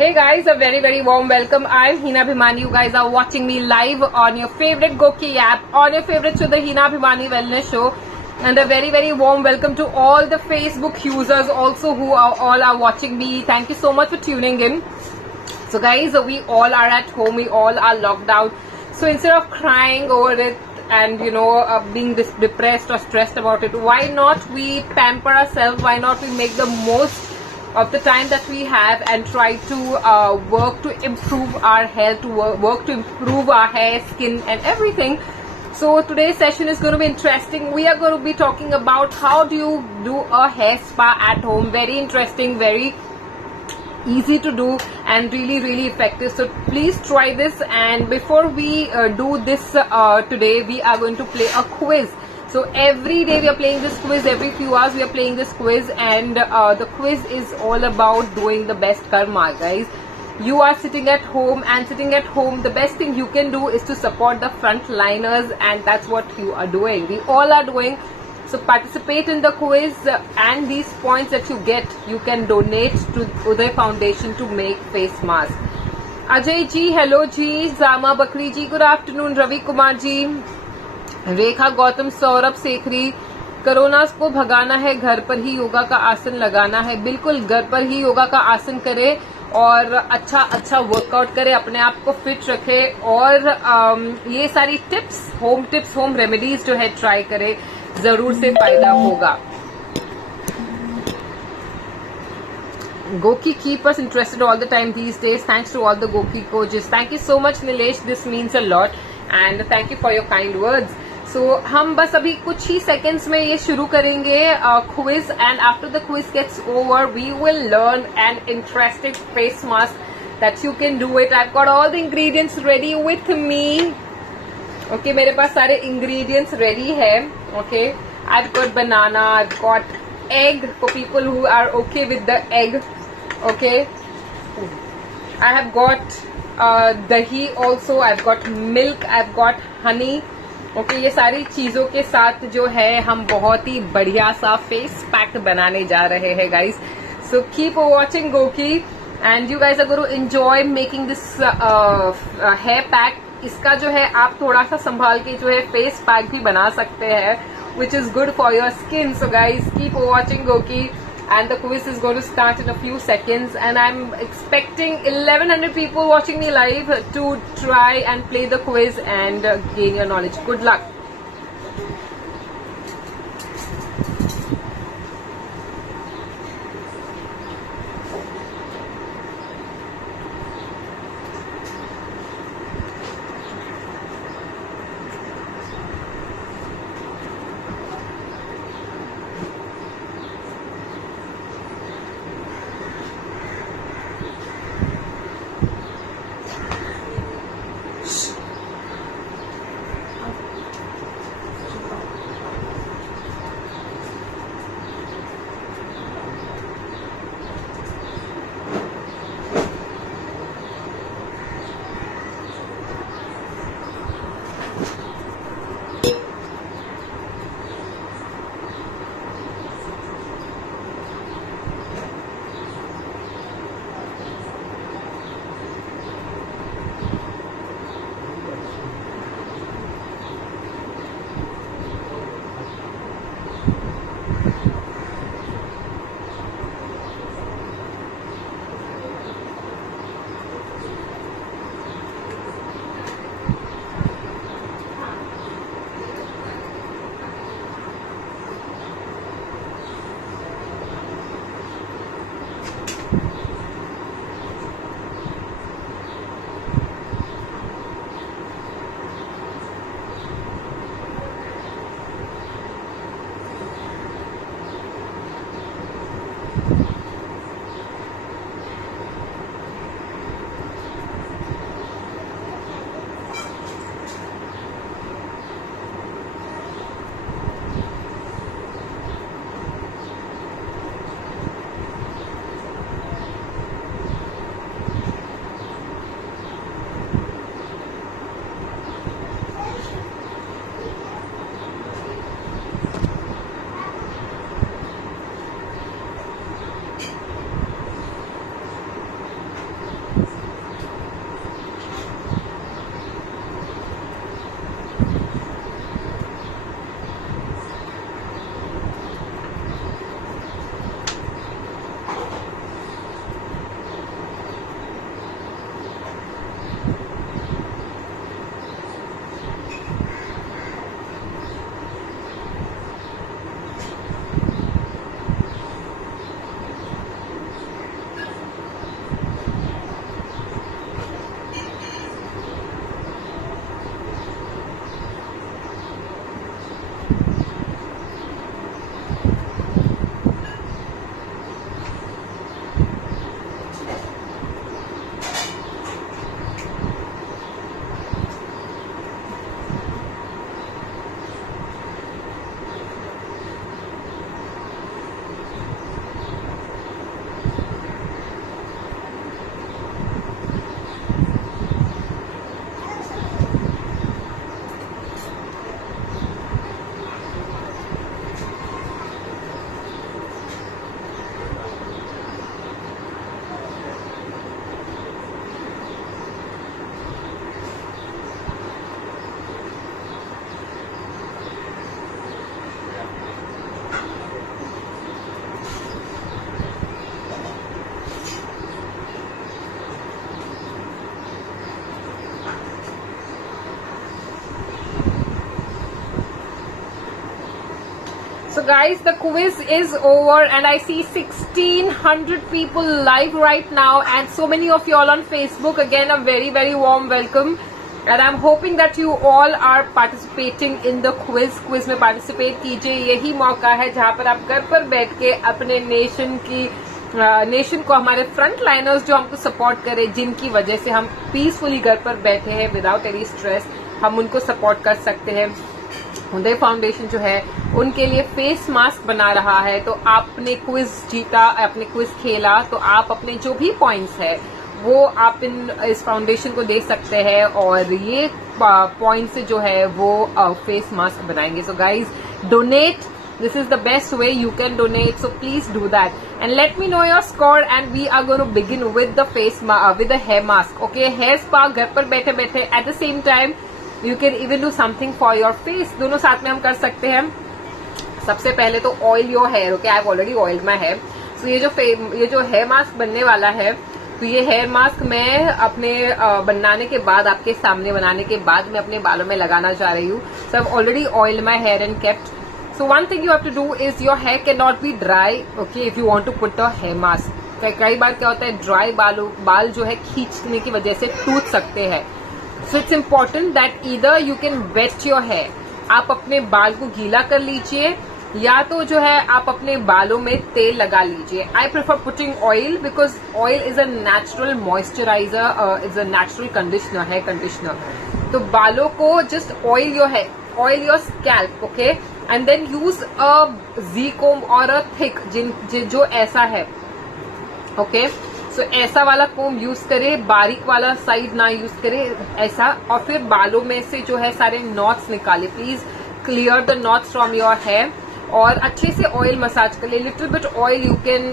Hey guys, a very warm welcome. I'm Hina Bhimani. You guys are watching me live on your favorite Goki app, on your favorite show, the Hina Bhimani Wellness Show. And a very warm welcome to all the Facebook users also who are watching me. Thank you so much for tuning in. So guys, we all are at home, we all are locked out. So instead of crying over it and being depressed or stressed about it, why not we pamper ourselves? Why not we make the most of the time that we have and try to work to improve our health, work to improve our hair, skin and everything. So today's session is going to be interesting. We are going to be talking about how do you do a hair spa at home. Very interesting, very easy to do and really effective. So please try this. And before we do this today, we are going to play a quiz. So every day we are playing this quiz, every few hours we are playing this quiz, and the quiz is all about doing the best karma, guys. You are sitting at home, and sitting at home, the best thing you can do is to support the frontliners, and that's what you are doing. We all are doing. So participate in the quiz, and these points that you get, you can donate to Uday Foundation to make face masks. Ajay ji, hello ji, Zama Bakri ji, good afternoon, Ravi Kumar ji, Rekha Gautam, Saurabh Sekhri, corona को भगाना है, घर पर ही योगा का आसन लगाना है. बिल्कुल घर पर ही योगा का आसन करे और अच्छा वर्कआउट करे, अपने आप को फिट रखे और ये सारी टिप्स, होम रेमेडीज जो है ट्राई करे, जरूर से फायदा होगा. Goki keep us interested all the time these days. Thanks to all the Goki coaches. Thank you so much, Nilesh. This means a lot. And thank you for your kind words. So, हम बस अभी कुछ ही seconds में ये शुरू करेंगे quiz, and after the quiz gets over, we will learn an interesting face mask that you can do it. I've got all the ingredients ready with me. Okay, मेरे पास सारे ingredients ready है. Okay, I've got banana, I've got egg for people who are okay with the egg. Okay, I have got dahi also, I've got milk, I've got honey. Okay ये सारी चीजों के साथ जो है हम बहुत ही बढ़िया सा फेस पैक बनाने जा रहे हैं गाइस. सो कीप वॉचिंग गोकी and you guys are going to enjoy making this hair pack. इसका जो है आप थोड़ा सा संभाल के जो है फेस पैक भी बना सकते हैं, which is good for your skin. So guys keep watching Goki. And the quiz is going to start in a few seconds, and I'm expecting 1100 people watching me live to try and play the quiz and gain your knowledge. Good luck. guys, the quiz is over and I see 1600 people live right now and so many of you all on Facebook. Again, a very warm welcome and I'm hoping that you all are participating in the quiz. Quiz में participate कीजिए, यही मौका है जहाँ पर आप घर पर बैठ के अपने नेशन को, हमारे फ्रंट लाइनर्स जो हमको सपोर्ट करे, जिनकी वजह से हम पीसफुली घर पर बैठे हैं विदाउट एनी स्ट्रेस, हम उनको सपोर्ट कर सकते हैं। उदय फाउंडेशन जो है उनके लिए फेस मास्क बना रहा है, तो आपने क्विज जीता, आपने क्विज खेला, तो आप अपने जो भी पॉइंट्स है वो आप इस फाउंडेशन को दे सकते हैं और ये पॉइंट से जो है वो फेस मास्क बनाएंगे। So guys, donate, this is the best way you can donate, so please do that and let me know your score and we are going to begin with the with the hair mask. Okay, hair spa घर पर बैठे बैठे, at the same time you can even do something for your face, दोनों साथ में हम कर सकते हैं। सबसे पहले तो oil your hair. Okay, I've already oiled my hair. So ये जो hair mask बनने वाला है, तो ये हेयर मास्क मैं अपने बनाने के बाद, आपके सामने बनाने के बाद मैं अपने बालों में लगाना चाह रही हूँ। So I've already oiled my hair and kept. So one thing you have to do is your hair cannot be dry, okay, if you want to put a hair mask. तो कई बार क्या होता है, ड्राई बाल जो है खींचने की वजह से टूट सकते हैं। So it's important that either you can wet your hair, आप अपने बाल को गीला कर लीजिए, या तो जो है आप अपने बालों में तेल लगा लीजिए। I prefer putting oil because oil is a natural moisturizer, is a natural conditioner, hair conditioner. तो बालों को just oil your hair, oil your scalp, okay, and then use a Z comb or a thick, जो ऐसा है, okay, so ऐसा वाला comb use करे, बारीक वाला साइड ना यूज करे, ऐसा, और फिर बालों में से जो है सारे नॉट्स निकाले। Please clear the knots from your hair और अच्छे से ऑयल मसाज कर ले। Little bit oil you can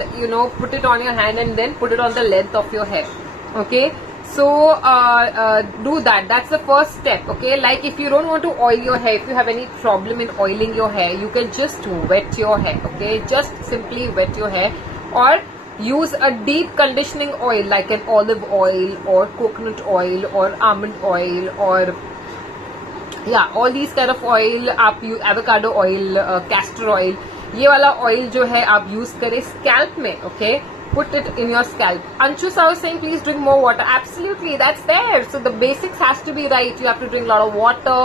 put it on your hand and then put it on the length of your hair, okay. So do that. That's the first step, okay? Like if you don't want to oil your hair, if you have any problem in oiling your hair, you can just wet your hair, okay? Just simply wet your hair or use a deep conditioning oil like an olive oil or coconut oil or almond oil or all these kind of oil. आप avocado oil, castor oil, ये वाला oil जो है आप use करें scalp में, okay? Put it in your scalp. Anshus, I was saying please drink more water. Absolutely, that's there. So the basics has to be right. You have to drink a lot of water,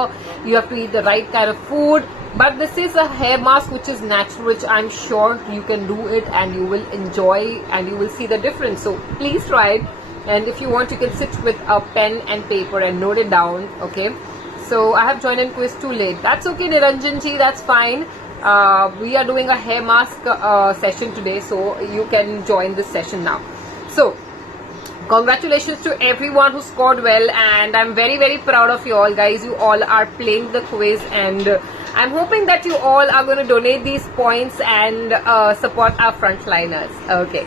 you have to eat the right kind of food, but this is a hair mask which is natural, which I'm sure you can do it and you will enjoy and you will see the difference. So please try it, and if you want you can sit with a pen and paper and note it down, okay? So I have joined in quiz too late. That's okay, Niranjan ji, that's fine. We are doing a hair mask session today, so you can join this session now. So congratulations to everyone who scored well, and I'm very proud of you all, guys. You all are playing the quiz, and I'm hoping that you all are going to donate these points and support our frontliners. Okay,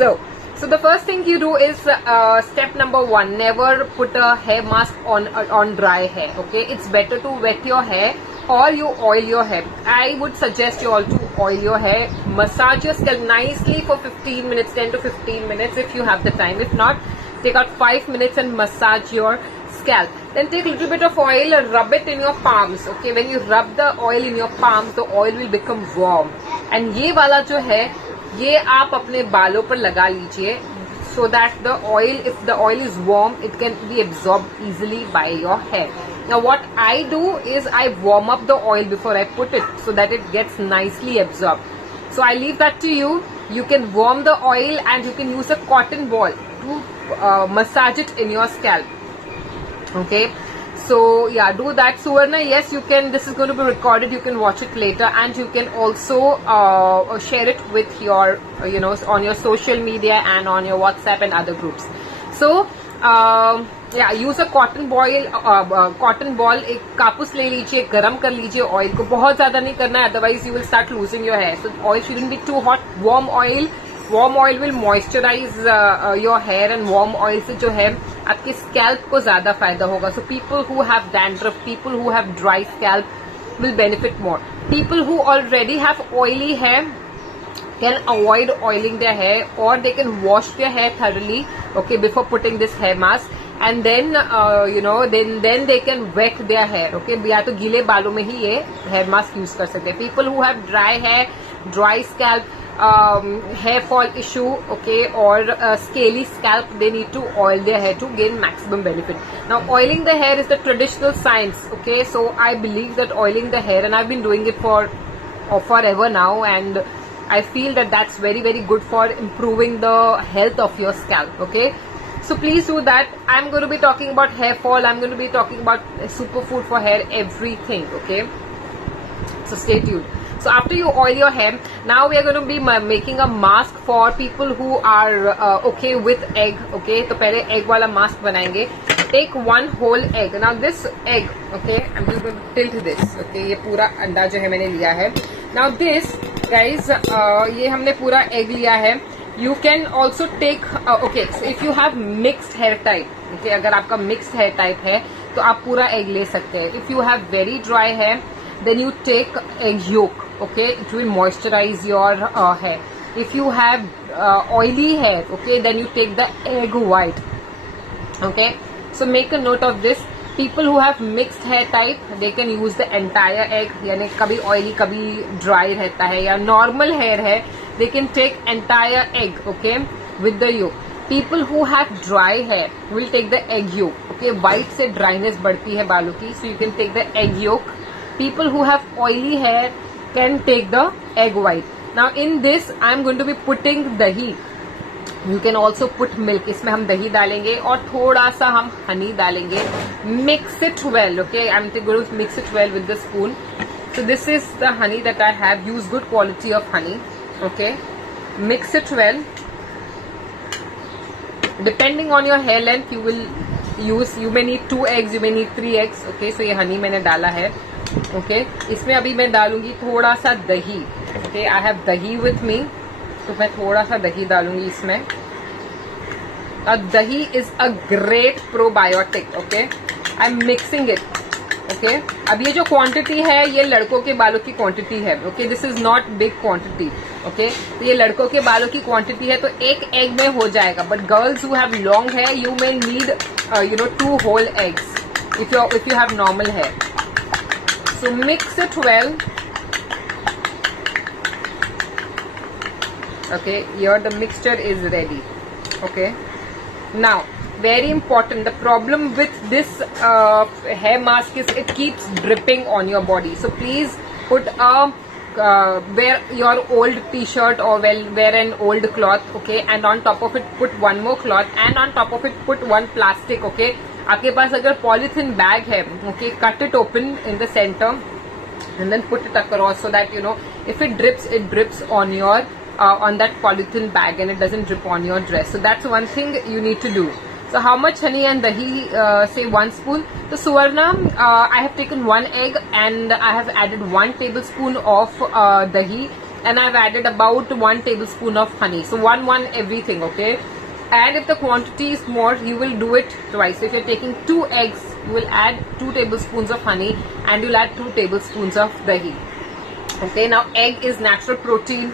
so the first thing you do is step number 1, never put a hair mask on dry hair, okay? It's better to wet your hair or you oil your hair. I would suggest you all to oil your hair. Massage your scalp nicely for 15 minutes, 10 to 15 minutes if you have the time. If not, take out 5 minutes and massage your scalp. Then take a little bit of oil and rub it in your palms, okay? When you rub the oil in your palms, the oil will become warm. And ये वाला जो है, ये आप अपने बालों पर लगा लीजिए, so that the oil, if the oil is warm, it can be absorbed easily by your hair. Now what I do is I warm up the oil before I put it so that it gets nicely absorbed. So I leave that to you. You can warm the oil and you can use a cotton ball to massage it in your scalp, okay? So yeah, do that. Suvarna, yes, you can, this is going to be recorded, you can watch it later, and you can also share it with your on your social media and on your WhatsApp and other groups. So yeah, use a cotton ball, एक कापूस ले लीजिए, गरम कर लीजिए oil को, बहुत ज्यादा नहीं करना है, otherwise you will start losing your hair. So oil shouldn't be too hot. Warm oil will moisturize your hair, and warm oil से जो है आपके scalp को ज्यादा फायदा होगा. So people who have dandruff, people who have dry scalp will benefit more. People who already have oily hair can avoid oiling their hair, or they can wash their hair thoroughly, okay, before putting this hair mask. and then then they can wet their hair. Okay, या तो गीले बालों में ही ये hair mask use कर सकते हैं. People who have dry hair, dry scalp, hair fall issue, okay, or scaly scalp, they need to oil their hair to gain maximum benefit. Now oiling the hair is the traditional science. Okay, so I believe that oiling the hair, and I've been doing it for forever now, and I feel that that's very very good for improving the health of your scalp. Okay, so please do that. I'm going to be talking about hair fall, I'm going to be talking about superfood for hair, everything. Okay, so stay tuned. So after you oil your hair, now we are going to be making a mask for people who are okay with egg. Okay, तो पहले egg वाला mask बनाएंगे. Take one whole egg. Now this egg, okay, I'm just going to tilt this. Okay, ये पूरा अंडा जो है मैंने लिया है. Now this guys, ये हमने पूरा egg लिया है. You can also take okay, so if you have mixed hair type, okay, अगर आपका mixed hair type है तो आप पूरा egg ले सकते हैं. If you have very dry hair, then you take egg yolk. Okay, it will moisturize your hair. If you have oily hair, okay, then you take the egg white. Okay, so make a note of this. People who have mixed hair type, they can use the entire egg. यानी कभी oily कभी dry रहता है, या normal hair है, they can take entire egg, okay, with the yolk. People who have dry hair will take the egg yolk. Okay, white से dryness बढ़ती है बालों की, so you can take the egg yolk. People who have oily hair can take the egg white. Now in this I am going to be putting dahi. You can also put milk. इसमें हम दही डालेंगे और थोड़ा सा हम honey डालेंगे. Mix it well. Okay, I am going to mix it well with the spoon. So this is the honey that I have. Use good quality of honey. Okay, mix it well. Depending on your hair length, you will use. You may need 2 eggs. You may need 3 eggs. Okay, so ये honey मैंने डाला है. Okay, इसमें अभी मैं डालूंगी थोड़ा सा दही. ओके, आई हैव दही विथ मी, तो मैं थोड़ा सा दही डालूंगी इसमें. दही is a great probiotic. Okay, I am mixing it. Okay, अब ये जो क्वांटिटी है ये लड़कों के बालों की क्वांटिटी है. Okay, this is not big quantity. Okay, तो ये लड़कों के बालों की क्वांटिटी है, तो एक एग में हो जाएगा. But girls who have long hair, you may need 2 whole eggs if you have normal hair. So mix it well. Okay, here the mixture is ready. Okay, now very important, the problem with this hair mask is it keeps dripping on your body. So please put wear your old t-shirt or wear an old cloth. Okay, and on top of it put one more cloth, and on top of it put one plastic. Okay, आपके पास अगर polythene bag है, okay, cut it open in the center and then put it across so that if it drips on your on that polythene bag and it doesn't drip on your dress. So that's one thing you need to do. So how much honey and dahi? Say 1 spoon. So Suvarna, I have taken 1 egg and I have added 1 tablespoon of dahi, and I've added about 1 tablespoon of honey. So 1 everything. Okay. And if the quantity is more, you will do it twice. So if you're taking 2 eggs, you will add 2 tablespoons of honey and you'll add 2 tablespoons of dahi. Okay, now egg is natural protein.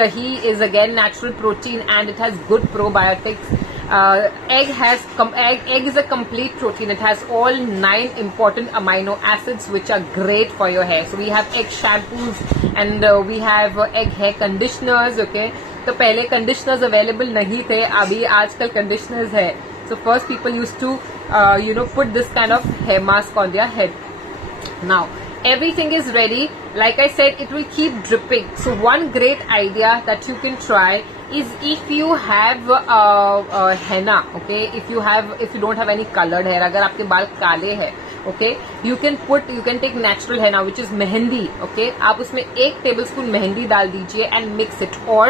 Dahi is again natural protein and it has good probiotics. Egg is a complete protein. It has all 9 important amino acids which are great for your hair. So we have egg shampoos and we have egg hair conditioners. Okay, तो पहले conditioners available नहीं थे, अभी आजकल conditioners है. So first people use to put this kind of hair mask on their head. Now everything is ready. Like I said, it will keep dripping. So one great idea that you can try is if you have henna. Okay, if you don't have any colored hair, अगर आपके बाल काले हैं, okay, you can take natural henna which is mehndi. Okay, आप उसमें 1 tablespoon mehndi डाल दीजिए and mix it. Or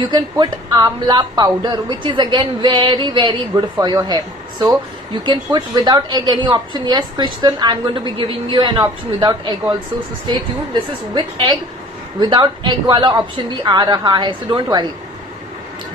you can put amla powder, which is again very very good for your hair. So you can put without egg, any option. Yes, Krishnan, I'm going to be giving you an option without egg also, so stay tuned. This is with egg. Without egg वाला option भी आ रहा है, so don't worry.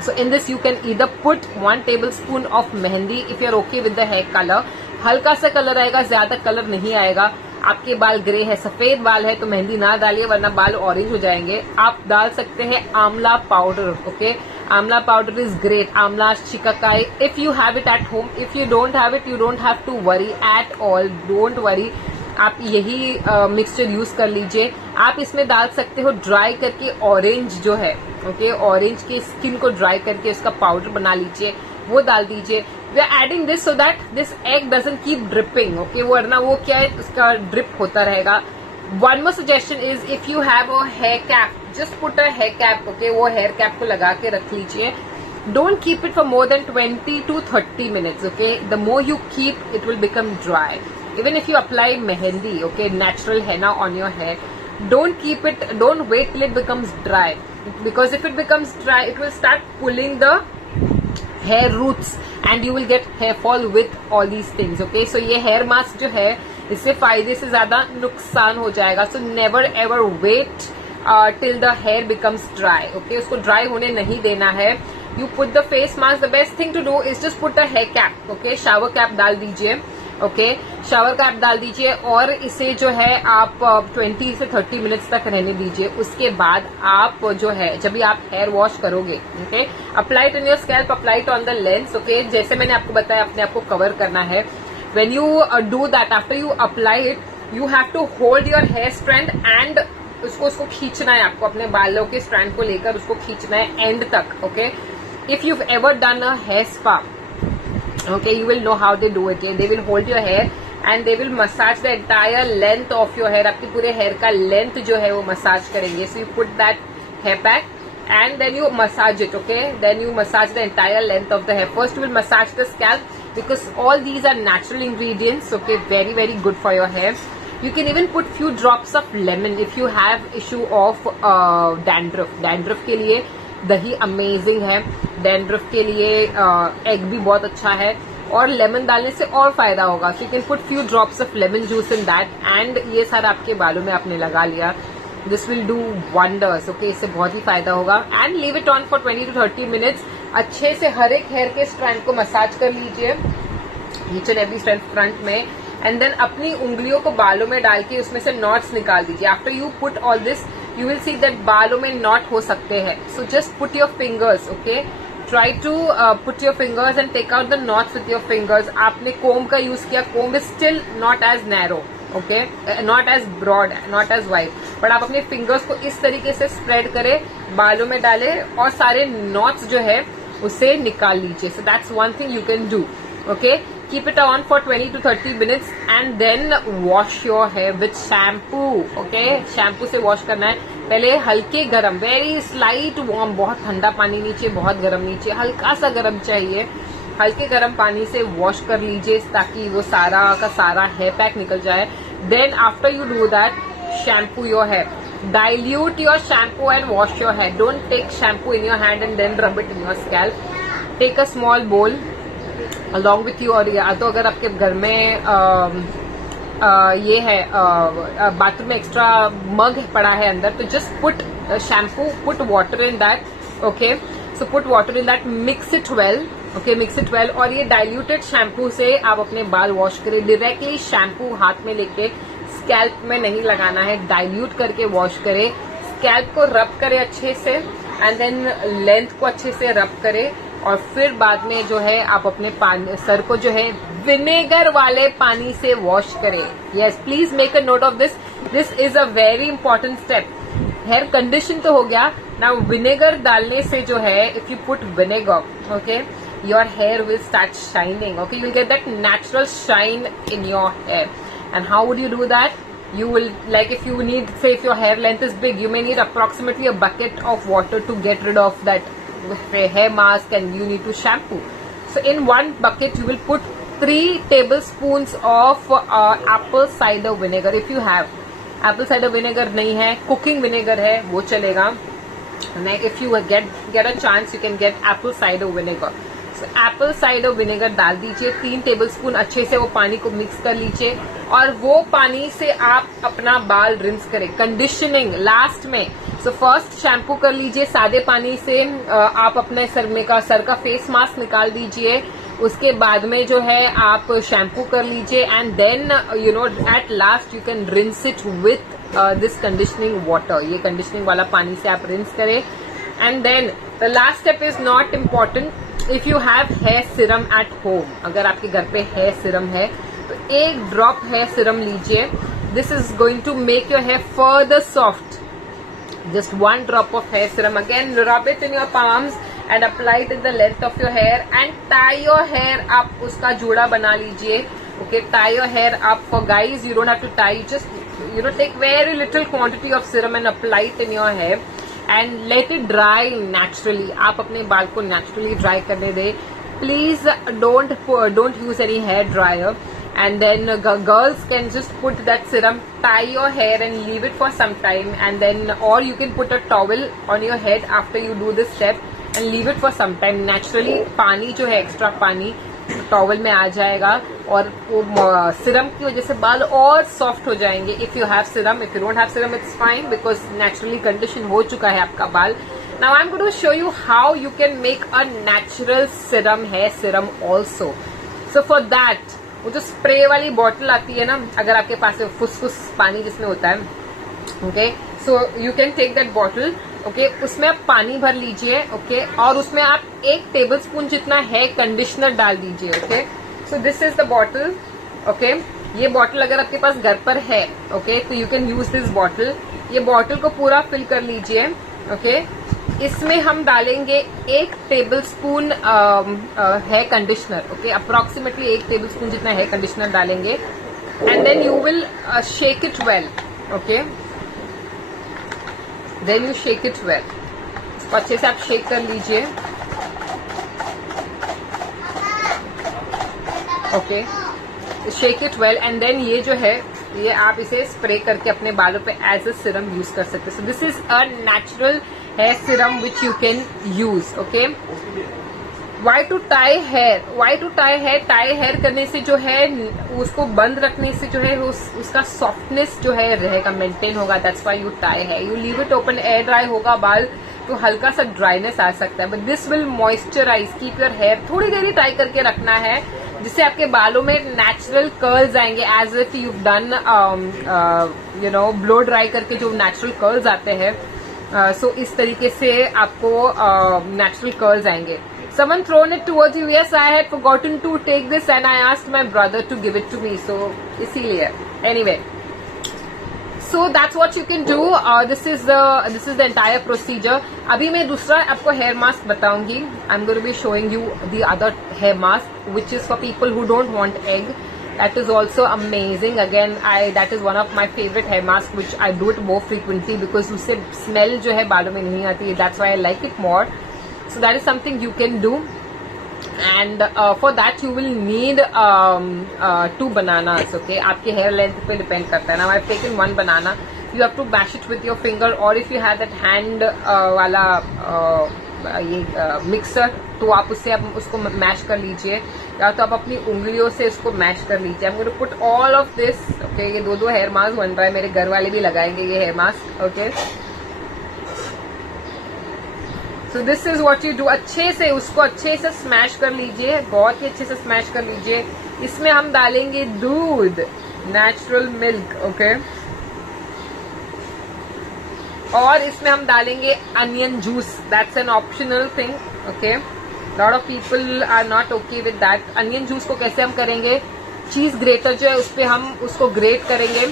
So in this you can either put 1 tablespoon of mehendi if you're okay with the hair color. हल्का सा colour आएगा, ज्यादा colour नहीं आएगा. आपके बाल ग्रे है, सफेद बाल है, तो मेहंदी ना डालिए वरना बाल ऑरेंज हो जाएंगे. आप डाल सकते हैं आंवला powder. Okay, Amla powder is great. Amla, shikakai. If you have it at home, if you don't have it, you don't have to worry at all. Don't worry. आप यही मिक्सचर यूज कर लीजिए. आप इसमें डाल सकते हो ड्राई करके ऑरेंज जो है, ओके, ऑरेंज के स्किन को ड्राई करके उसका पाउडर बना लीजिए, वो डाल दीजिए. We are adding this so that this egg doesn't keep dripping, okay, वरना वो क्या है, उसका ड्रिप होता रहेगा. One more suggestion is if you have a hair cap, just put a hair cap, okay, वो hair cap को लगा के रख लीजिए. Don't keep it for more than 20 to 30 minutes, okay. The more you keep, it will become dry. Even if you apply mehendi, okay, natural henna on your hair, don't keep it, don't wait till it becomes dry, because if it becomes dry, it will start pulling the hair roots and you will get hair fall with all these things, okay. So ये hair mask जो है, इससे फायदे से ज्यादा नुकसान हो जाएगा. So never ever wait till the hair becomes dry, okay. उसको ड्राई होने नहीं देना है. You put the face mask. The best thing to do is just put a hair cap, okay. Shower cap डाल दीजिए, ओके, शावर कैप डाल दीजिए और इसे जो है आप 20 से 30 मिनट्स तक रहने दीजिए. उसके बाद आप जो है, जब भी आप हेयर वॉश करोगे, okay, apply it in your scalp, apply it on the lens, okay. जैसे मैंने आपको बताया, अपने आप को कवर करना है. When you do that, after you apply it, you have to hold your hair strand and उसको खींचना है आपको, अपने बालों के स्ट्रैंड को लेकर उसको खींचना है एंड तक, okay. If you've ever done a hair spa, okay, you will know how they do it. They will hold your hair and they will massage the entire length of your hair. आपके पूरे hair का length जो है वो massage करेंगे. So you put that hair pack and then you massage it, okay. Then you massage the entire length of the hair. First you will massage the scalp, because all these are natural ingredients, okay, very very good for your hair. You can even put few drops of lemon if you have issue of dandruff के लिए दही amazing है. dandruff के लिए egg भी बहुत अच्छा है और लेमन डालने से और फायदा होगा. So you can put few drops of lemon juice in that and ये सारा आपके बालों में आपने लगा लिया. This will do wonders, okay. इससे बहुत ही फायदा होगा. And leave it on for 20 to 30 minutes. अच्छे से हर एक हेयर के स्ट्रैंड को मसाज कर लीजिए, each and every strand front में. एंड देन अपनी उंगलियों को बालों में डाल के उसमें से नॉट्स निकाल दीजिए. After you put all this, you will see that बालों में नॉट हो सकते हैं. So just put your fingers, okay. Try to put your fingers and take out the knots with your fingers. आपने कोम का use किया, comb is still not as narrow, okay, not as broad, not as wide, but आप अपने fingers को इस तरीके से spread करें, बालों में डालें और सारे नॉट्स जो है उसे निकाल लीजिए. So that's one thing you can do, okay. Keep it on for 20 to 30 minutes and then wash your hair with shampoo, okay. Shampoo से वॉश करना है. पहले हल्के गरम, वेरी स्लाइट वार्म, बहुत ठंडा पानी नीचे, बहुत गरम नीचे, हल्का सा गरम चाहिए. हल्के गरम पानी से वॉश कर लीजिए ताकि वो सारा का सारा हेयर पैक निकल जाए. Then after you do that, shampoo your hair. Dilute your shampoo and wash your hair. Don't take shampoo in your hand and then rub it in your scalp. Take a small bowl along with you. और या तो अगर आपके घर में ये है bathroom में एक्स्ट्रा मग पड़ा है अंदर, तो just put shampoo, put water in that, okay. So put water in that, mix it well, okay, mix it well. और ये डाइल्यूटेड शैम्पू से आप अपने बाल वॉश करें. डायरेक्टली शैम्पू हाथ में लेके स्कैल्प में नहीं लगाना है, डाइल्यूट करके वॉश करें. स्कैल्प को रब करें अच्छे से एंड देन लेंथ को अच्छे से रब करें और फिर बाद में जो है आप अपने सर को जो है विनेगर वाले पानी से वॉश करें. Yes, please make a note of this. This is a very important step. Hair condition तो हो गया. नाउ विनेगर डालने से जो है, if you put vinegar, okay, your hair will start shining, okay. You will get that natural shine in your hair. And how would you do that? You will, like, if you need, say if your hair length is big, you may need approximately a bucket of water to get rid of that hair mask, and you need to shampoo. So in one bucket you will put 3 tablespoons of apple cider vinegar. If you have apple cider vinegar नहीं है, cooking vinegar है, वो चलेगा. If you get a chance, you can get apple cider vinegar. Apple cider vinegar डाल दीजिए. 3 tablespoon अच्छे से वो पानी को मिक्स कर लीजिए और वो पानी से आप अपना बाल रिंस करें. कंडीशनिंग लास्ट में. सो फर्स्ट शैम्पू कर लीजिए सादे पानी से. आप अपने सर का फेस मास्क निकाल दीजिए. उसके बाद में जो है आप शैम्पू कर लीजिए and then you know at last you can rinse it with this conditioning water. ये कंडीशनिंग वाला पानी से आप रिंस करें and then the last step is not important. If you have hair serum at home, अगर आपके घर पे हेयर सीरम है तो एक ड्रॉप हेयर सीरम लीजिए. This is going to make your hair further soft. Just 1 drop of hair serum. Again, rub it in your palms and apply it in the length of your hair and tie your hair up. उसका जूड़ा बना लीजिए. Okay, tie your hair up. For guys, you don't have to tie. Just take very little quantity of serum and apply it in your hair and let it dry naturally. आप अपने बाल को naturally dry करने दें. Please don't use any hair dryer. And then girls can just put that serum, tie your hair and leave it for some time, and then or you can put a towel on your head after you do this step and leave it for some time. Naturally पानी जो है, extra पानी towel में आ जाएगा और वो serum की वजह से बाल और सॉफ्ट हो जाएंगे. If you have serum, if you don't have serum it's fine because naturally condition हो चुका है आपका बाल. Now I am going to show you how you can make a natural serum, hair serum also. So for that, वो जो spray वाली bottle आती है ना, अगर आपके पास फुसफुस पानी जिसमें होता है, okay, so you can take that bottle. Okay, उसमें आप पानी भर लीजिए. ओके, और उसमें आप 1 tablespoon जितना हेयर कंडीशनर डाल दीजिए. Okay, so this is the bottle. Okay, ये बॉटल अगर आपके पास घर पर है, ओके, तो you can use this bottle. ये बॉटल को पूरा फिल कर लीजिए. ओके, इसमें हम डालेंगे 1 tablespoon hair conditioner. Okay, approximately 1 tablespoon जितना हेयर कंडीशनर डालेंगे. And then you will shake it well. Okay, then you shake it well. इसको अच्छे से आप शेक कर लीजिए. Okay, shake it well and then ये जो है, ये आप इसे स्प्रे करके अपने बालों पे एज अ सीरम यूज कर सकते हैं. सो this is a natural hair serum which you can use. Okay, why to tie hair? tie hair करने से जो है, उसको बंद रखने से जो है उसका सॉफ्टनेस जो है रहेगा, मेंटेन होगा. दैट्स व्हाई यू टाई है. You leave it open, air dry होगा बाल तो हल्का सा ड्राइनेस आ सकता है, but this will moisturize. Keep your hair. थोड़ी देर ही टाई करके रखना है जिससे आपके बालों में नेचुरल कर्ल्स आएंगे, as if you done blow dry करके जो नेचुरल कर्ल्स आते हैं. सो इस तरीके से आपको नेचुरल कर्ल्स आएंगे. Someone thrown it towards you. Yes, I had forgotten to take this and I asked my brother to give it to me. So इसीलिए. Anyway, so that's what you can do. This is the entire procedure. अभी मैं दूसरा आपको hair mask बताऊंगी. I'm going to be showing you the other hair mask, which is for people who don't want egg. That is also amazing. Again, that is one of my favorite hair masks, which I do it more frequently because उससे smell जो है बालों में नहीं आती. That's why I like it more. So that is something you can do. And for that you will need 2 bananas. Okay, आपके hair length पे depend करता है. Now I've taken 1 banana. You have to mash it with your finger, or if you have that hand वाला ये mixer, तो आप उससे आप उसको मैश कर लीजिए, या तो आप अपनी उंगलियों से इसको मैश कर लीजिए. I'm going to put all of this. Okay, ये 2 हेयर मास्क बन रहा है. मेरे घर वाले भी लगाएंगे ये hair mask. Okay, so this is what you do. अच्छे से उसको अच्छे से स्मैश कर लीजिए, बहुत ही अच्छे से स्मैश कर लीजिए. इसमें हम डालेंगे दूध, नेचुरल मिल्क. ओके, और इसमें हम डालेंगे onion juice. That's an optional thing. Okay, lot of people are not okay with that. Onion juice को कैसे हम करेंगे? चीज ग्रेटर जो है उस पर हम उसको ग्रेट करेंगे.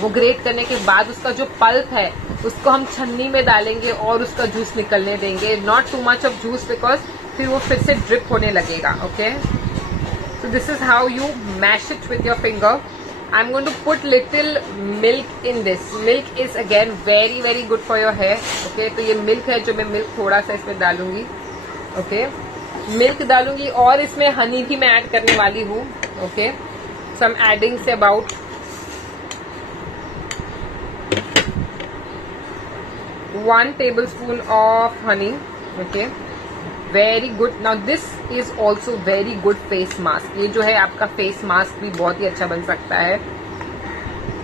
वो ग्रेट करने के बाद उसका जो पल्प है उसको हम छन्नी में डालेंगे और उसका जूस निकलने देंगे. Not too much of juice because फिर वो फिर से ड्रिप होने लगेगा. Okay, so this is how you mash it with your finger. I'm going to put little milk in this. Milk is again very good for your hair. Okay, तो ये milk है जो मैं मिल्क थोड़ा सा इसमें डालूंगी. ओके, मिल्क डालूंगी और इसमें हनी भी मैं ऐड करने वाली हूँ. ओके, so I'm adding से about 1 tablespoon of honey. Okay, very good. Now this is also very good face mask. ये जो है आपका फेस मास्क भी बहुत ही अच्छा बन सकता है.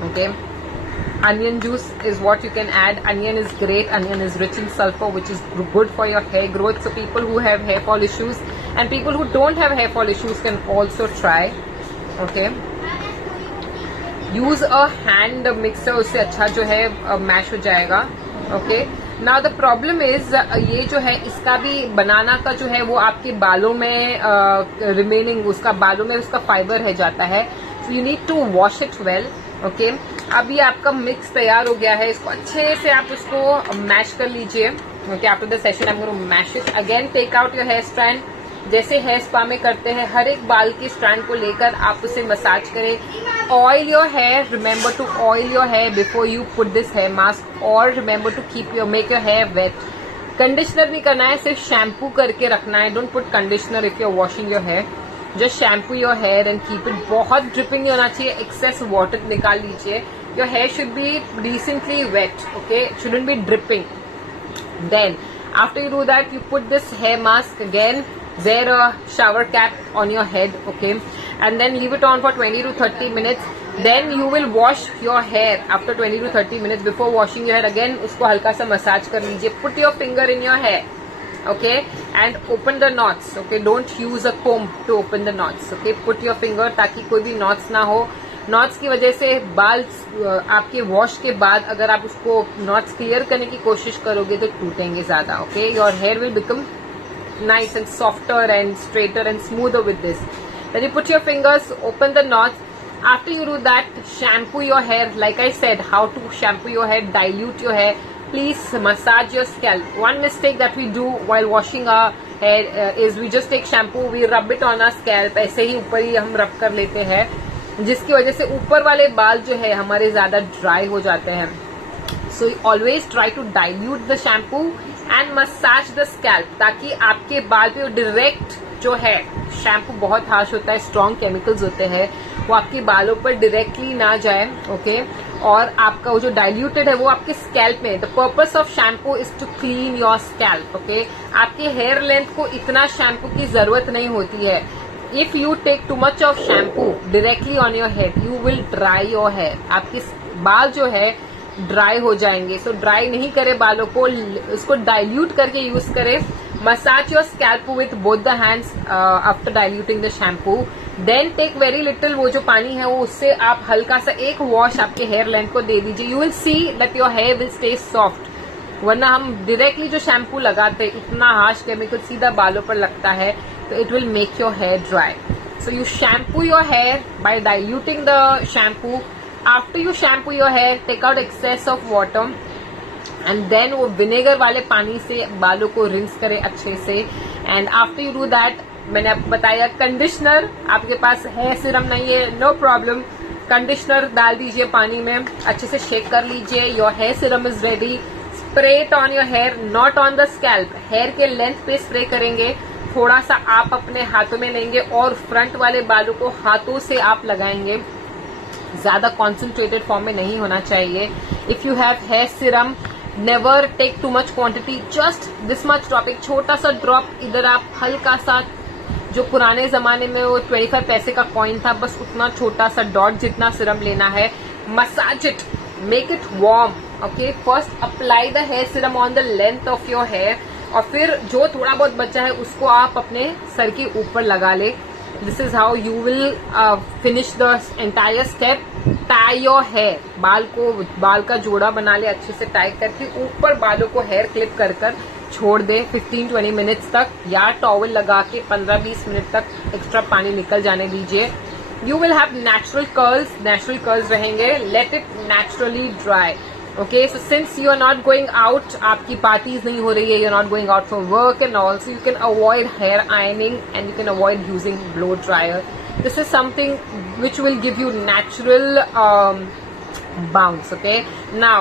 Okay, onion juice is what you can add. Onion is great. Onion is rich in sulfur, which is good for your hair growth. So people who have hair fall issues and people who don't have hair fall issues can also try. Okay, use a hand mixer. उससे अच्छा जो है mash हो जाएगा. Okay, now the problem is ये जो है इसका भी बनाना का जो है वो आपके बालों में रिमेनिंग उसका बालों में उसका फाइबर रह जाता है, so you need to wash it well. Okay, अभी आपका मिक्स तैयार हो गया है, इसको अच्छे से आप उसको मैश कर लीजिए। Okay, after the session I am going to mash it again. Take out your hair strand, जैसे हेयर स्पा में करते हैं, हर एक बाल के स्ट्रैंड को लेकर आप उसे मसाज करें। Oil your hair, remember to oil your hair before you put this hair mask, और remember to keep your make your hair wet. Conditioner नहीं करना है, सिर्फ शैम्पू करके रखना है। Don't put conditioner if you are washing your hair, just shampoo your hair and keep it. बहुत dripping होना चाहिए, एक्सेस वाटर निकाल लीजिए। Your hair should be decently wet, okay, shouldn't be dripping. Then after you do that, you put this hair mask again, wear a shower cap on your head, okay, and then leave it on for 20 to 30 minutes. Then you will wash your hair after 20 to 30 minutes. Before washing your hair again, उसको हल्का सा massage कर लीजिए। Put your finger in your hair, okay, and open the knots, okay, don't use a comb to open the knots, okay, put your finger ताकि कोई भी knots ना हो। नॉट्स की वजह से बाल आपके वॉश के बाद अगर आप उसको नॉट्स क्लियर करने की कोशिश करोगे तो टूटेंगे ज्यादा। Okay, your hair will become nice and softer and straighter and smoother with this. Then you put your fingers, open the knots. After you do that, shampoo your hair. Like I said, how to shampoo your hair, dilute your hair, please massage your scalp. One mistake that we do while washing our hair is we just take shampoo, we rub it on our scalp, ऐसे ही ऊपर ही हम रब कर लेते हैं, जिसकी वजह से ऊपर वाले बाल जो है हमारे ज्यादा ड्राई हो जाते हैं। So always try to dilute the shampoo and massage the scalp, ताकि आपके बाल पे डायरेक्ट जो है, शैम्पू बहुत हार्श होता है, स्ट्रॉन्ग केमिकल्स होते हैं, वो आपके बालों पर डायरेक्टली ना जाए। ओके, और आपका वो जो डाइल्यूटेड है वो आपके स्कैल्प में। The purpose of shampoo is to clean your scalp. Okay, आपके हेयर लेंथ को इतना शैम्पू की जरूरत नहीं होती है। If you take too much of shampoo directly on your head, you will dry your hair. आपके बाल जो है ड्राई हो जाएंगे। सो ड्राई नहीं करे बालों को, उसको डाइल्यूट करके यूज करें। Massage your scalp with both the hands after diluting the shampoo. Then take very little, वो जो पानी है वो उससे आप हल्का सा एक वॉश आपके हेयर लेंथ को दे दीजिए। You will see that your hair will stay soft. वरना हम डायरेक्टली जो शैम्पू लगाते हैं, इतना हार्श केमिकल सीधा बालों पर लगता है, तो it will make your hair dry. So you shampoo your hair by diluting the shampoo. After you shampoo your hair, take out excess of water and then वो विनेगर वाले पानी से बालों को रिंस करें अच्छे से। And after you do that, मैंने आपको बताया कंडीशनर, आपके पास हेयर सीरम नहीं है, नो प्रॉब्लम, कंडीशनर डाल दीजिए पानी में, अच्छे से शेक कर लीजिए। Your hair serum is ready. Spray it on your hair, not on the scalp. Hair के लेंथ पे स्प्रे करेंगे, थोड़ा सा आप अपने हाथों में लेंगे और फ्रंट वाले बालों को हाथों से आप लगाएंगे, ज्यादा कॉन्सेंट्रेटेड फॉर्म में नहीं होना चाहिए। If you have hair serum, never take too much quantity, just this much drop, एक छोटा सा ड्रॉप। इधर आप हल्का सा, जो पुराने जमाने में वो 25 पैसे का कॉइन था, बस उतना छोटा सा डॉट जितना सीरम लेना है। Massage it, make it warm. Okay, first apply the hair serum on the length of your hair, और फिर जो थोड़ा बहुत बचा है उसको आप अपने सर के ऊपर लगा ले। This is how you will finish the entire step. Tie your hair, बाल का जोड़ा बना ले, अच्छे से टाई करके ऊपर बालों को हेयर क्लिप कर छोड़ दे 15-20 मिनट्स तक, या टॉवल लगा के 15-20 मिनट तक एक्स्ट्रा पानी निकल जाने दीजिए। You will have natural curls रहेंगे। Let it naturally dry. Okay, so since you are not going out, आपकी पार्टीज नहीं हो रही है, you're not going out for work and all, so you can avoid hair ironing and you can avoid using blow dryer. This is something which will give you natural bounce. Okay, now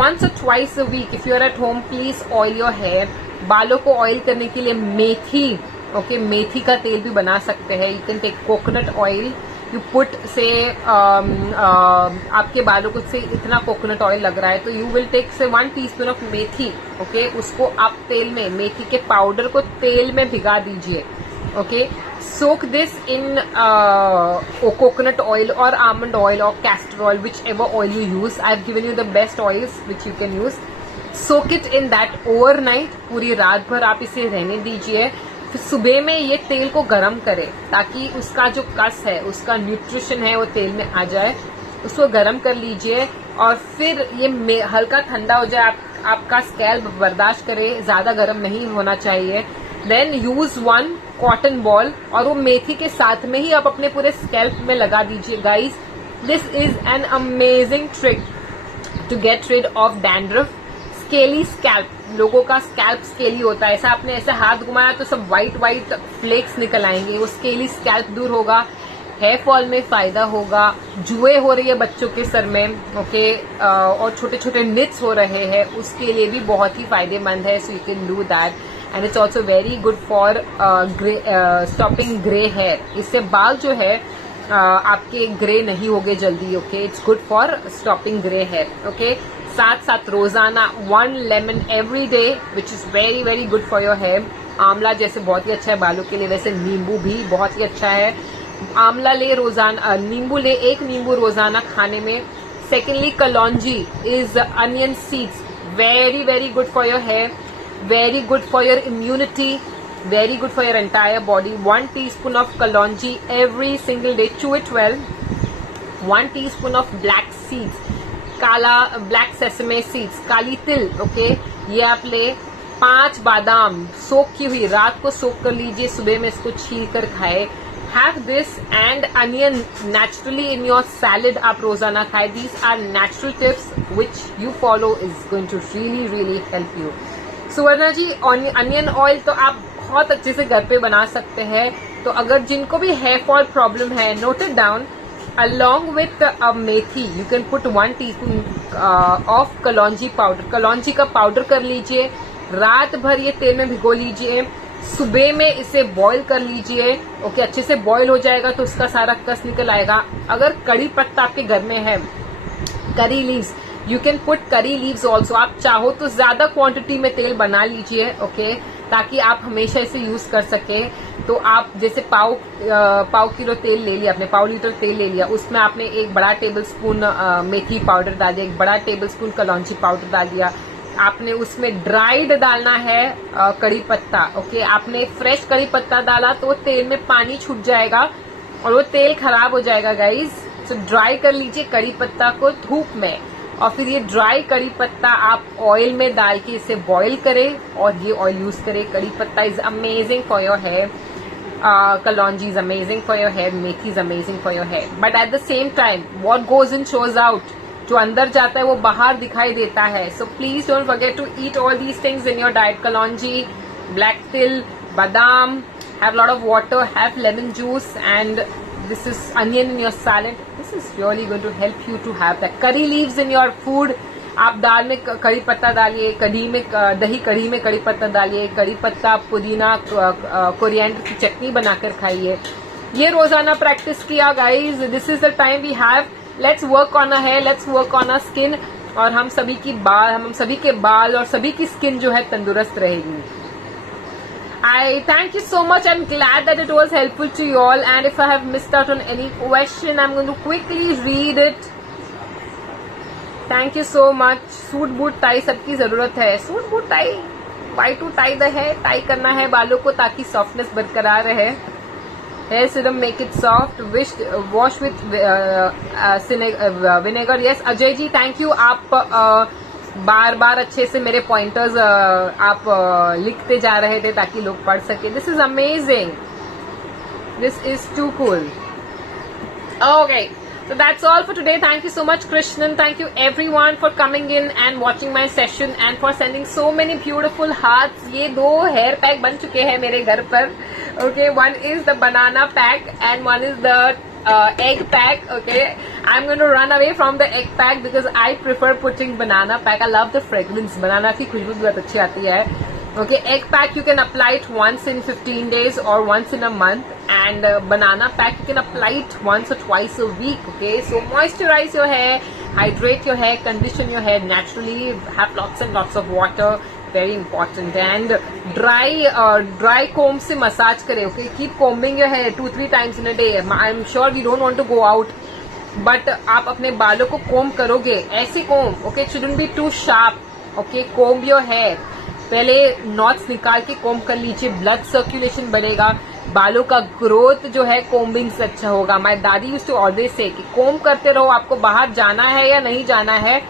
once or twice a week, if you are at home, please oil your hair. बालों को oil करने के लिए मेथी, okay, मेथी का तेल भी बना सकते हैं। You can take coconut oil. You put से आपके बालों को से इतना कोकोनट ऑयल लग रहा है, तो यू विल टेक से 1 टीस्पून ऑफ मेथी। ओके, उसको आप तेल में, मेथी के पाउडर को तेल में भिगा दीजिए। Okay, soak this in coconut oil और आमंड ऑयल और castor oil, which ever oil you use. I have given you the best oils which you can use. Soak it in that overnight, पूरी रात भर आप इसे रहने दीजिए। फिर सुबह में ये तेल को गरम करें, ताकि उसका जो कस है, उसका न्यूट्रिशन है, वो तेल में आ जाए। उसको गरम कर लीजिए और फिर ये हल्का ठंडा हो जाए, आप आपका स्कैल्प बर्दाश्त करे, ज्यादा गर्म नहीं होना चाहिए। देन यूज 1 कॉटन बॉल और वो मेथी के साथ में ही आप अपने पूरे स्कैल्प में लगा दीजिए। Guys, this is an amazing trick to get rid of dandruff. Scaly scalp, लोगों का स्कैल्प स्केली होता है, ऐसा आपने ऐसे हाथ घुमाया तो सब व्हाइट फ्लेक्स निकल आएंगे, वो स्केली स्कैल्प दूर होगा, हेयर फॉल में फायदा होगा। जुए हो रही है बच्चों के सर में, ओके, और छोटे छोटे निट्स हो रहे हैं, उसके लिए भी बहुत ही फायदेमंद है। So you can do that and it's also very good for stopping grey hair. इससे बाल जो है आपके ग्रे नहीं होंगे जल्दी, okay. It's good for stopping grey hair, okay. साथ साथ रोजाना 1 lemon every day which is very very good for your hair. आंवला जैसे बहुत ही अच्छा है बालों के लिए, वैसे नींबू भी बहुत ही अच्छा है। आंवला ले रोजाना, नींबू ले 1 नींबू रोजाना खाने में। Secondly, kalonji is onion seeds, very very good for your hair, very good for your immunity, very good for your entire body. 1 teaspoon of kalonji every single day, chew it well. 1 teaspoon of black seeds, काला black sesame seeds, काली तिल, okay, ये आप ले। 5 बादाम सोक की हुई, रात को सोक कर लीजिए, सुबह में इसको छील कर खाए। Have this and onion naturally in your salad, आप रोजाना खाए। These are natural tips which you follow is going to really really help you. Suvarna ji, onion oil तो आप बहुत अच्छे से घर पे बना सकते हैं। तो अगर जिनको भी हेयर फॉल प्रॉब्लम है, note it down, along with methi you can put 1 teaspoon of kalonji powder. कलौंजी का पाउडर कर लीजिए, रात भर ये तेल में भिगो लीजिए, सुबह में इसे बॉईल कर लीजिए, ओके। अच्छे से बॉईल हो जाएगा तो उसका सारा कस निकल आएगा। अगर कड़ी पत्ता आपके घर में है, curry leaves, you can put curry leaves also. आप चाहो तो ज्यादा क्वांटिटी में तेल बना लीजिए, ओके, ताकि आप हमेशा इसे यूज कर सके। तो आप जैसे पाव किलो तेल ले लिया आपने, पाव लीटर तेल ले लिया, उसमें आपने 1 बड़ा टेबल स्पून मेथी पाउडर डाल दिया, 1 बड़ा टेबल स्पून कलौंजी पाउडर डाल दिया। आपने उसमें ड्राइड डालना है कड़ी पत्ता, ओके। आपने फ्रेश कड़ी पत्ता डाला तो तेल में पानी छूट जाएगा और वो तेल खराब हो जाएगा गाइज। तो ड्राई कर लीजिए कड़ी पत्ता को धूप में, और फिर ये ड्राई कड़ी पत्ता आप ऑयल में डाल के इसे बॉईल करें और ये ऑयल यूज करें। Kadi patta is amazing for your hair, kalonji is amazing for your hair, methi is amazing for your hair. But at the same time what goes in shows out, जो अंदर जाता है वो बाहर दिखाई देता है। So please don't forget to eat all these things in your diet. Kalonji, black til, badam, have lot of water, have lemon juice, and this is onion in your salad. This is really going to help you to have that. Curry leaves in your food. आप दाल में कड़ी पत्ता डालिए, कढ़ी में दही कढ़ी में कड़ी पत्ता डालिए, कड़ी पत्ता, पुदीना, कोरिएंडर की चटनी बनाकर खाइए। ये रोजाना प्रैक्टिस किया guys. This is the time we have. Let's work on a hair, let's work on a skin, और हम सभी के बाल और सभी की स्किन जो है तंदुरुस्त रहेगी। I thank you so much. I'm glad that it was helpful to you all, and if I have missed out on any question, I'm going to quickly read it. Thank you so much. Suit boot tie सबकी जरूरत है। Suit boot tie, why to tie the hair? Tie करना है बालों को ताकि softness बरकरार रहे। Hair serum make it soft. Wash with vinegar. Yes, Ajay ji, thank you. आप बार बार अच्छे से मेरे पॉइंटर्स आप लिखते जा रहे थे ताकि लोग पढ़ सके। This is amazing, this is too cool. Okay, so that's all for today. Thank you so much, Krishnan. Thank you everyone for coming in and watching my session and for sending so many beautiful hearts. ये 2 hair pack बन चुके हैं मेरे घर पर, okay. One is the banana pack and one is the egg pack, okay. I'm going to run away from the egg pack because I prefer putting banana pack. I love the fragrance. Banana की खुशबू बहुत अच्छी आती है, okay. Egg pack you can apply it once in 15 days or once in a month, and banana pack you can apply it once or twice a week, okay. So moisturize your hair, hydrate your hair, condition your hair naturally, have lots and lots of water, very important, and dry comb से massage करें, okay. Keep combing your hair 2-3 times in a day. I'm sure we don't want to go out, but आप अपने बालों को कोम करोगे, ऐसे कोम, okay. It shouldn't be too sharp, okay. Comb your hair, पहले knots निकाल के कोम कर लीजिए, ब्लड सर्कुलेशन बढ़ेगा, बालों का ग्रोथ जो है कोम्बिंग से अच्छा होगा। माय दादी यूज्ड टू ऑलवेज से कि कोम करते रहो, आपको बाहर जाना है या नहीं जाना है,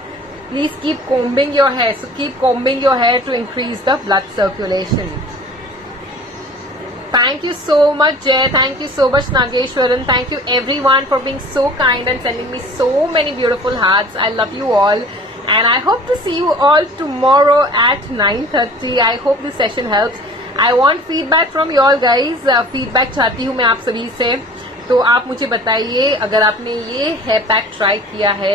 Please keep combing your hair. So keep combing your hair to increase the blood circulation. Thank you so much, Jay. Thank you so much, Nageshwaran. Thank you everyone for being so kind and sending me so many beautiful hearts. I love you all. And I hope to see you all tomorrow at 9:30. I hope this session helps. I want feedback from you all guys. Feedback चाहती हूँ मैं आप सभी से. तो आप मुझे बताइए अगर आपने ये हेयर पैक ट्राई किया है,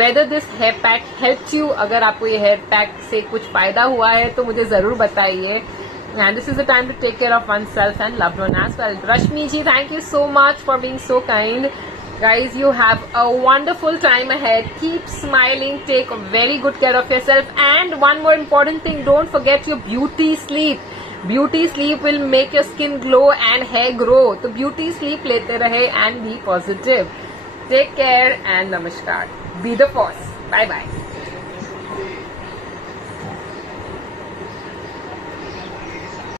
whether this hair pack helped you. अगर आपको ये हेयर पैक से कुछ फायदा हुआ है तो मुझे जरूर बताइए. And this is the time to take care of oneself and loved one as well. Rashmi ji, thank you so much for being so kind. Guys, you have a wonderful time ahead. Keep smiling. Take very good care of yourself. And one more important thing, don't forget your beauty sleep. Beauty sleep will make your skin glow and hair grow. So beauty sleep lete rahe and be positive. Take care and namaskar. Be the force. Bye bye.